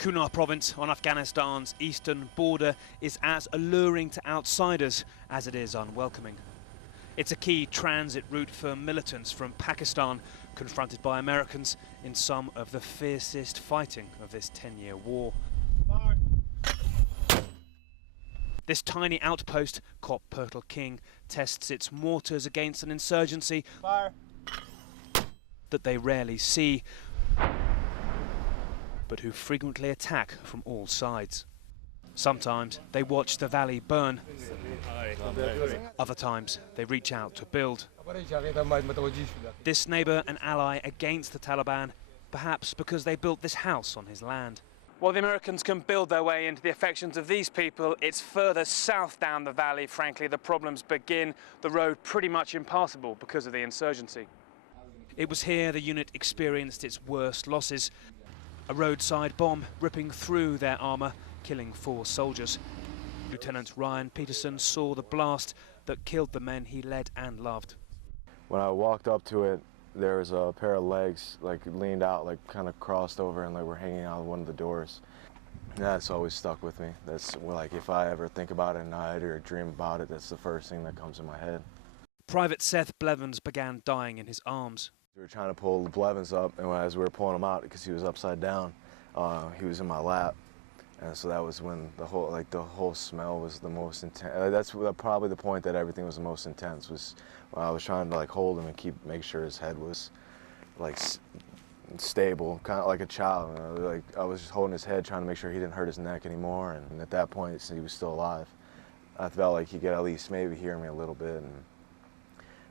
Kunar province on Afghanistan's eastern border is as alluring to outsiders as it is unwelcoming. It's a key transit route for militants from Pakistan, confronted by Americans in some of the fiercest fighting of this 10-year war. Fire. This tiny outpost, Kop Purtle King, tests its mortars against an insurgency Fire. That they rarely see, but who frequently attack from all sides. Sometimes they watch the valley burn. Other times they reach out to build. This neighbour and ally against the Taliban, perhaps because they built this house on his land. While the Americans can build their way into the affections of these people, it's further south down the valley, frankly, the problems begin. The road pretty much impassable because of the insurgency. It was here the unit experienced its worst losses. A roadside bomb ripping through their armour, killing 4 soldiers. Lieutenant Ryan Peterson saw the blast that killed the men he led and loved. When I walked up to it, there was a pair of legs like leaned out, like kind of crossed over and like were hanging out of one of the doors. That's always stuck with me. That's like if I ever think about it at night or dream about it, that's the first thing that comes in my head. Private Seth Blevins began dying in his arms. We were trying to pull Blevins up, and as we were pulling him out, because he was upside down, he was in my lap, and so that was when the whole smell was the most intense. That's probably the point that everything was the most intense. Was when I was trying to like hold him and make sure his head was like stable, kind of like a child. You know? Like I was just holding his head, trying to make sure he didn't hurt his neck anymore. And at that point, he was still alive. I felt like he could at least maybe hear me a little bit and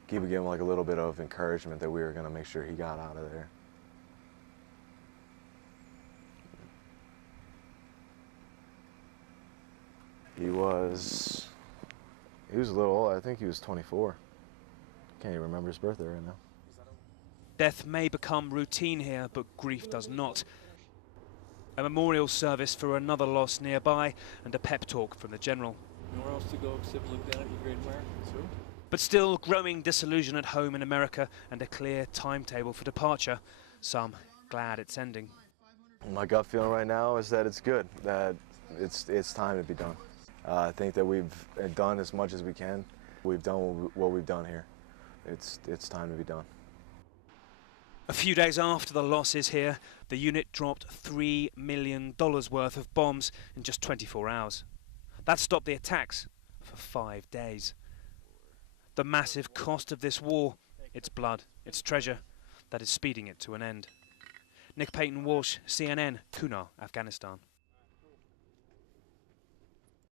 give him like a little bit of encouragement that we were going to make sure he got out of there. He was a little old. I think he was 24. Can't even remember his birthday right now. Death may become routine here, but grief does not. A memorial service for another loss nearby and a pep talk from the general. Nowhere else to go except look down at your great American. But still growing disillusion at home in America and a clear timetable for departure. Some glad it's ending. My gut feeling right now is that it's good, that it's time to be done. I think that we've done as much as we can. We've done what we've done here. It's time to be done. A few days after the losses here, the unit dropped $3 million worth of bombs in just 24 hours. That stopped the attacks for 5 days. The massive cost of this war, its blood, its treasure, that is speeding it to an end. Nick Payton Walsh, CNN, Kunar, Afghanistan.